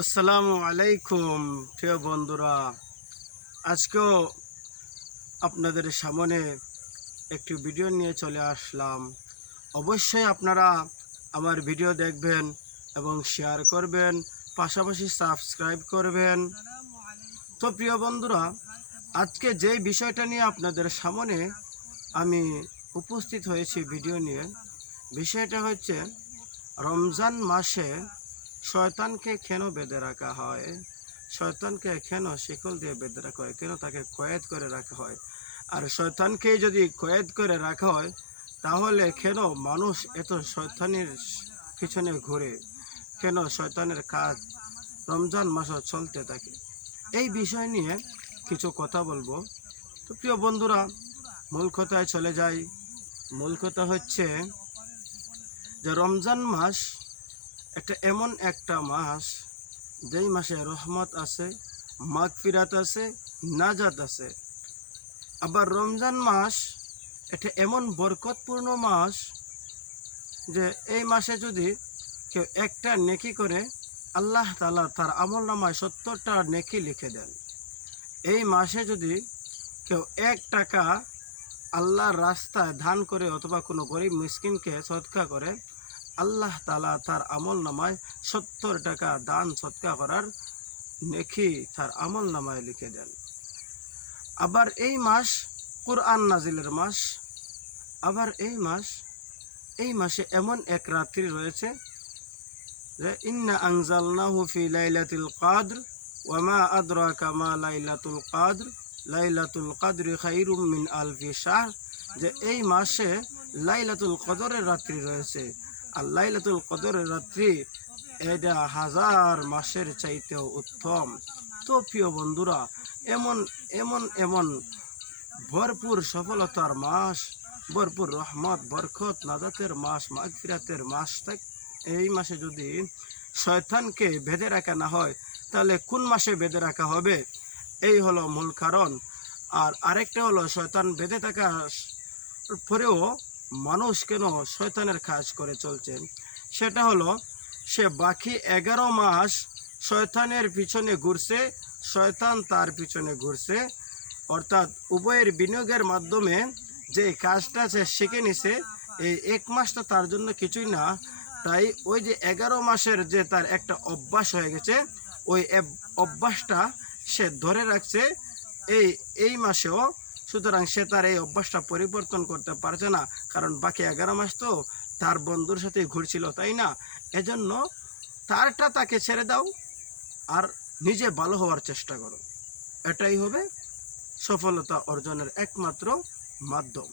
আসসালামু আলাইকুম, প্রিয় বন্ধুরা। আজকেও আপনাদের সামনে একটি ভিডিও নিয়ে চলে আসলাম। অবশ্যই আপনারা আমার ভিডিও দেখবেন এবং শেয়ার করবেন, পাশাপাশি সাবস্ক্রাইব করবেন। তো প্রিয় বন্ধুরা, আজকে যে বিষয়টা নিয়ে আপনাদের সামনে আমি উপস্থিত হয়েছি ভিডিও নিয়ে, বিষয়টা হচ্ছে রমজান মাসে শয়তানকে কেন বেঁধে রাখা হয়? শয়তানকে কেন শিকল দিয়ে বেঁধে রাখা হয়? কেন তাকে কয়েদ করে রাখা হয়? আর শয়তানকে যদি কয়েদ করে রাখা হয়, তাহলে কেন মানুষ এত শয়তানের পিছনে ঘুরে? কেন শয়তানের কাজ রমজান মাসও চলতে থাকে? এই বিষয় নিয়ে কিছু কথা বলব। তো প্রিয় বন্ধুরা, মূল কথায় চলে যাই। মূল কথা হচ্ছে যে রমজান মাস একটা এমন একটা মাস, যেই মাসে রহমত আছে, মাগফিরাত আছে, নাজাত আছে। আবার রমজান মাস এটা এমন বরকতপূর্ণ মাস, যে এই মাসে যদি কেউ একটা নেকি করে, আল্লাহ তালা তার আমল নামায় সত্তরটা নেকি লিখে দেন। এই মাসে যদি কেউ এক টাকা আল্লাহর রাস্তায় ধান করে অথবা কোনো গরিব মিসকিনকে সৎকা করে আল্লাহ তালা তার আমল নামায় সত্তর টাকা দান সৎকা করার নেকি তার আমল নামায় লিখে দেন। আবার এই মাস কুরআন নাজিলের মাস, আবার এই মাস, এই মাসে এমন এক রাত্রি রয়েছে যে ইন্না আনজালনাহু ফি লাইলাতুল কাদর ওয়া মা কামা লাইলাতুল কাদর, লাইলাতুল কাদরি খাইরুম মিন আলফি শাহর, যে এই মাসে লাইলাতুল কদরের রাত্রি রয়েছে। আর লাইলাতুল কদরের রাত্রি, এটা হাজার মাসের চাইতেও উত্তম। তো প্রিয় বন্ধুরা, এমন এমন এমন ভরপুর সফলতার মাস, ভরপুর রহমত, বরকত, নাজাতের মাস, মাগফিরাতের মাস এই মাসে যদি শয়তানকে বেঁধে রাখা না হয়, তাহলে কোন মাসে বেঁধে রাখা হবে? এই হলো মূল কারণ। আর আরেকটা হলো শয়তান বেঁধে থাকা পরেও মানুষ কেন শয়তানের কাজ করে চলছে সেটা হলো, সে বাকি এগারো মাস শয়তানের পিছনে ঘুরছে, শয়তান তার পিছনে ঘুরছে। অর্থাৎ উভয়ের বিনিয়োগের মাধ্যমে যে কাজটা সে শিখে নিছে, এই এক মাসটা তার জন্য কিছুই না। তাই ওই যে এগারো মাসের যে তার একটা অভ্যাস হয়ে গেছে, ওই অভ্যাসটা সে ধরে রাখছে। এই এই মাসেও সুতরাং সে তার এই অভ্যাসটা পরিবর্তন করতে পারছে না। কারণ বাকি এগারো মাস তো তার বন্ধুর সাথেই ঘুরছিল, তাই না? এজন্য তারটা তাকে ছেড়ে দাও আর নিজে ভালো হওয়ার চেষ্টা করো। এটাই হবে সফলতা অর্জনের একমাত্র মাধ্যম।